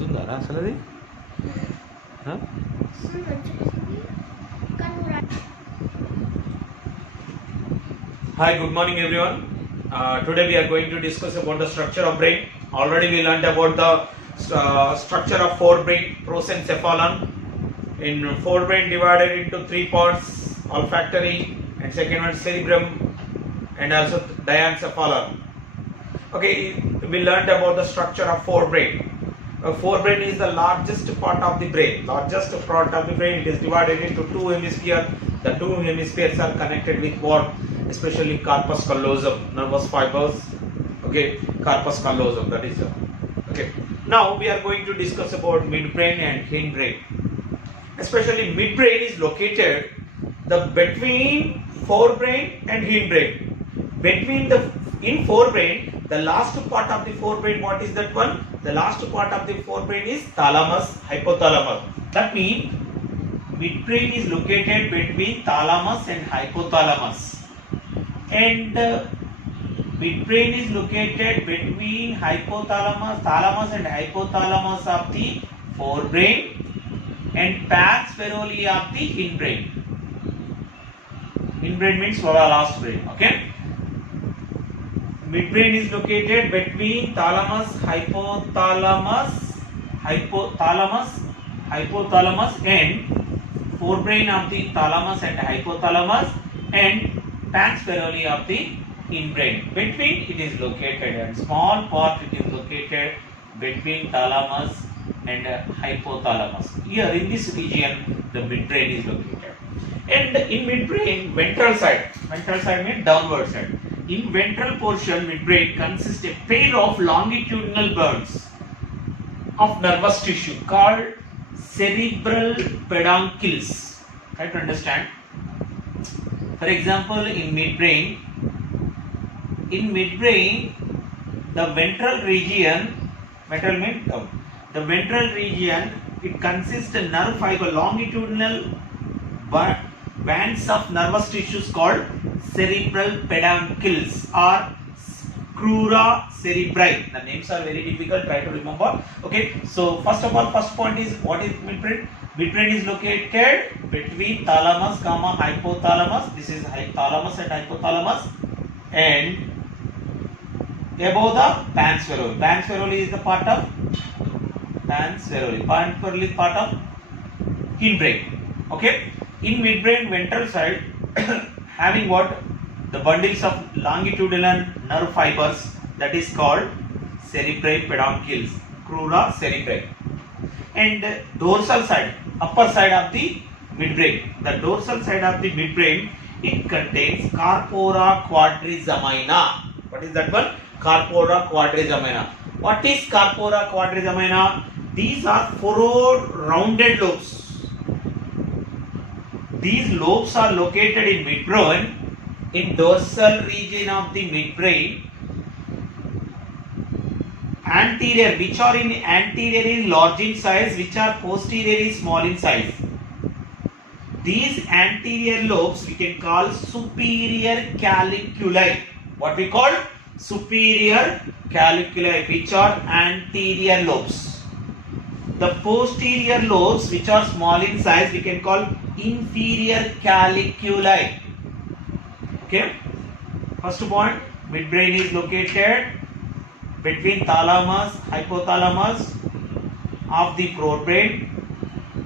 వస్తుందారా అసలు అది Hi, good morning everyone. Today we are going to discuss about the structure of brain. Already we learned about the structure of forebrain, prosencephalon. In forebrain divided into three parts: olfactory, and second one cerebrum, and also diencephalon. Okay, we learned about the structure of forebrain. Forebrain is the largest part of the brain. Largest part of the brain. It is divided into two hemispheres. The two hemispheres are connected with what? Especially corpus callosum, nervous fibers. Okay, corpus callosum. That is okay. Now we are going to discuss about midbrain and hindbrain. Especially midbrain is located between forebrain and hindbrain. Between in forebrain, the last part of the forebrain, what is that one? The last part of the forebrain is thalamus, hypothalamus. That means midbrain is located between thalamus and hypothalamus. And midbrain is located between thalamus and hypothalamus of the forebrain and pars feroli of the hindbrain. Hindbrain means last brain. Okay. Midbrain is located between thalamus, hypothalamus, and forebrain of the thalamus and hypothalamus and pars feroli of the hindbrain. Between it is located, and small part it is located between thalamus and hypothalamus. Here in this region the midbrain is located. And in midbrain, ventral side means downward side. In ventral portion, midbrain consists a pair of longitudinal bands of nervous tissue called cerebral peduncles. Try to understand. For example, in midbrain, the ventral region, the ventral region, it consists of nerve fiber, longitudinal bands of nervous tissues called cerebral peduncles or sclera cerebri. The names are very difficult, try to remember. Okay, so first of all, first point is what is midbrain? Midbrain is located between thalamus, hypothalamus. This is thalamus and hypothalamus, and above the pars feroli. Pars feroli is the part of hindbrain. Okay, in midbrain ventral side having what? The bundles of longitudinal nerve fibers, that is called cerebral peduncles, sclera cerebri. And dorsal side, upper side of the midbrain, the dorsal side of the midbrain, it contains corpora quadrigemina. What is that one? Corpora quadrigemina. What is corpora quadrigemina? These are furrowed rounded lobes. These lobes are located in midbrain, in dorsal region of the midbrain, anterior, which are in anteriorly large in size, which are posteriorly small in size. These anterior lobes we can call superior caliculi. What we call? Superior caliculi, which are anterior lobes. The posterior lobes, which are small in size, we can call inferior caliculi. Okay. First point, midbrain is located between thalamus, hypothalamus of the forebrain,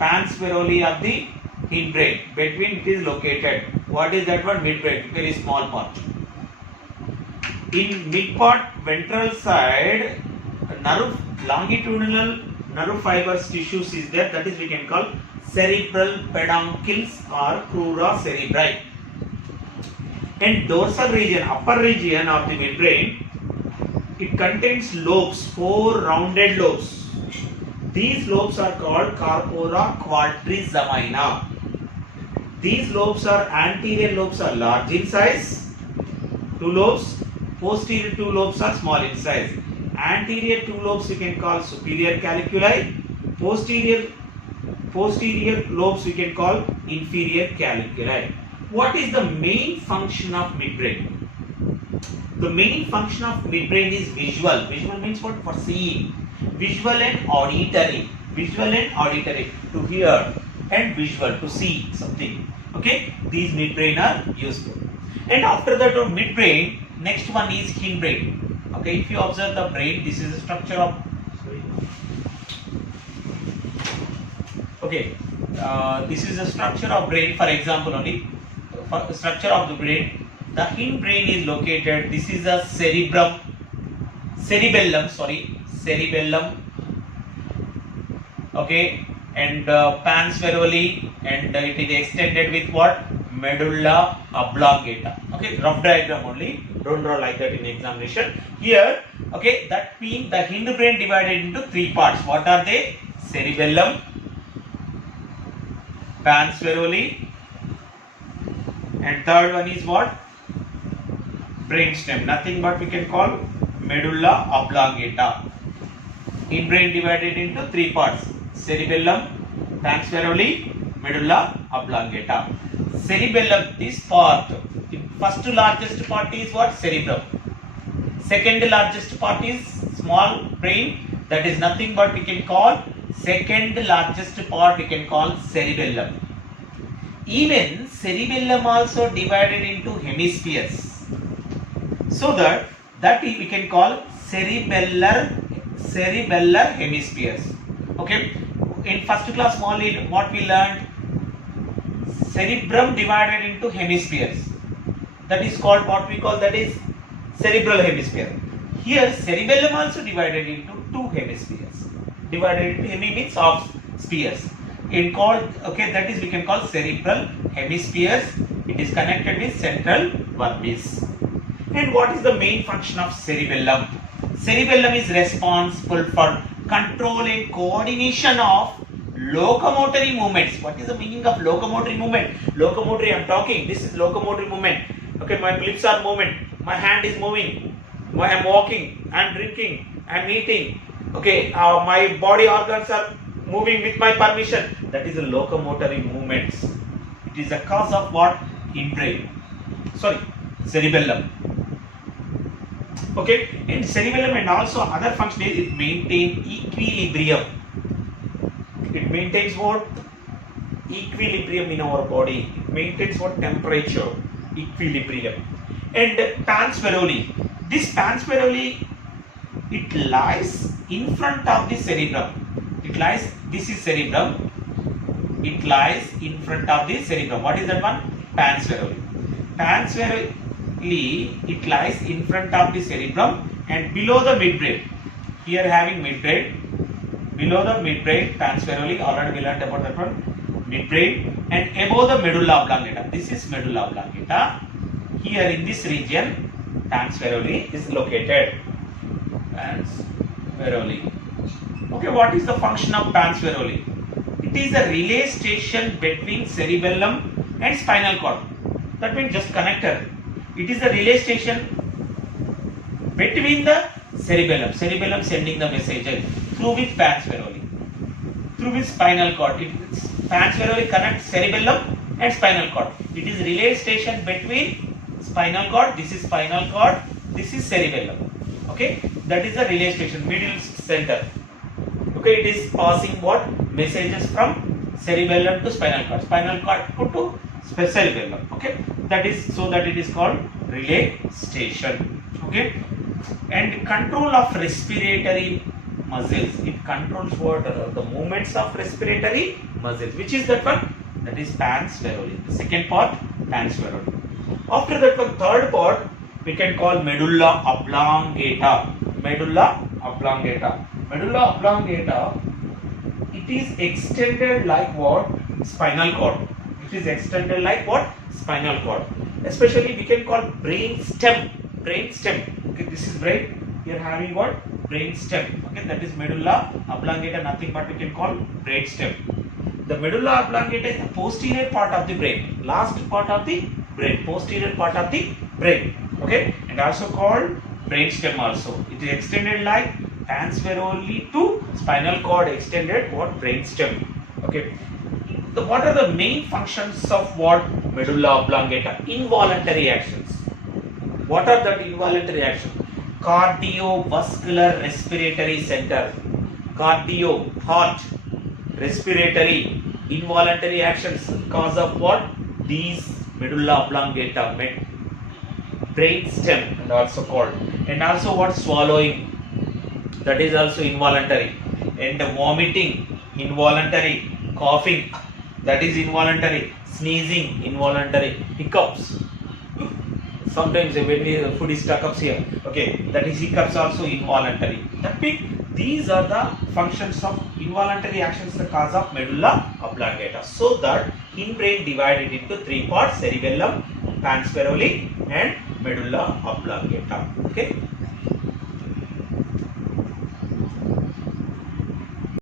pars feroli of the hindbrain. Between it is located. What is that one? Midbrain, very small part. In mid part, ventral side, longitudinal nerve fibers tissues is there. That is we can call cerebral peduncles or sclera cerebri. And dorsal region, upper region of the midbrain, it contains lobes, 4 rounded lobes. These lobes are called corpora quadrigemina. These lobes are anterior lobes are large in size, 2 lobes. Posterior 2 lobes are small in size. Anterior 2 lobes we can call superior caliculi. Posterior lobes we can call inferior caliculi. What is the main function of midbrain? The main function of midbrain is visual. Visual means what? For seeing. Visual and auditory. Visual and auditory, to hear, and visual, to see something. Okay, these midbrain are useful. And after that, on midbrain, next one is hindbrain. Okay, if you observe the brain, this is the structure of. Okay, this is the structure of brain. For example, only for structure of the brain, the hindbrain is located. This is a cerebellum. Cerebellum. Okay, and pons variovi, and it is extended with what? Medulla oblongata. Okay, rough diagram only. Don't draw like that in examination. Here, okay, that means the hindbrain divided into three parts. What are they? Cerebellum, pons variovi, and third one is what? Brainstem. Nothing but we can call medulla oblongata. Hindbrain divided into three parts: cerebellum, pons variovi, medulla oblongata. Cerebellum, this part, the first largest part is what? Cerebrum. Second largest part is small brain, that is nothing but we can call second largest part we can call cerebellum. Even cerebellum also divided into hemispheres, so that we can call cerebellar hemispheres. Okay, in first class only what we learned, cerebrum divided into hemispheres, that is called what we call, that is cerebral hemisphere. Here cerebellum also divided into two hemispheres, divided into hemi means of spheres, in called, okay, that is we can call cerebral hemispheres. It is connected with central vermis. And what is the main function of cerebellum? Cerebellum is responsible for control and coordination of locomotory movements. What is the meaning of locomotory movement? Locomotory, I am talking, this is locomotory movement. Okay, my lips are moving, my hand is moving, I am walking, I am drinking, I am eating. Okay, my body organs are moving with my permission. That is a locomotory movements. It is a cause of what? Hindbrain. Sorry, cerebellum. Okay, in cerebellum and also other function is it maintains equilibrium. It maintains what? Equilibrium in our body. It maintains what? Temperature, equilibrium. And pons variovi. This pons variovi, it lies in front of the cerebrum. It lies, this is cerebrum. It lies in front of the cerebrum. What is that one? Pons variovi. Pons variovi, it lies in front of the cerebrum and below the midbrain. Here having midbrain. Below the midbrain, pons variovi, already we learned about that one. Midbrain, and above the medulla oblongata. This is medulla oblongata. Here in this region, pons variovi is located. Pons variovi. Okay, what is the function of pons variovi? It is a relay station between cerebellum and spinal cord. That means just connector. It is a relay station between the cerebellum. Cerebellum sending the messages through with pons variovi. Through with spinal cord. Pons variovi connects cerebellum and spinal cord. It is relay station between spinal cord. This is spinal cord. This is cerebellum. Okay, that is the relay station, middle center. Okay, it is passing what? Messages from cerebellum to spinal cord. Spinal cord to cerebellum. Okay, that is, so that it is called relay station. Okay, and control of respiratory muscles. It controls what? The movements of respiratory muscles. Which is that one? That is pons variovi. The second part, pons variovi. After that one, third part we can call medulla oblongata. Medulla oblongata. Medulla oblongata, it is extended like what? Spinal cord. It is extended like what? Spinal cord. Especially we can call brain stem. Brain stem. Okay, this is brain. Here having what? Brain stem. Okay, that is medulla oblongata. Nothing but we can call brain stem. The medulla oblongata is the posterior part of the brain. Last part of the brain. Posterior part of the brain. Okay, and also called brain stem also. It is extended like pons variovi to spinal cord extended what? Brain stem. Okay. What are the main functions of what? Medulla oblongata? Involuntary actions. What are that involuntary actions? Cardiovascular respiratory center. cardio, heart, respiratory, involuntary actions cause of what? These medulla oblongata, brain stem and also called, and also what? Swallowing, that is also involuntary, and vomiting involuntary, coughing that is involuntary, sneezing involuntary, hiccups sometimes when the food is stuck up here, okay, that is hiccups also involuntary. That means these are the functions of involuntary actions, the cause of medulla oblongata. So that hindbrain divided into three parts: cerebellum, pons feroli and medulla oblongata. Okay.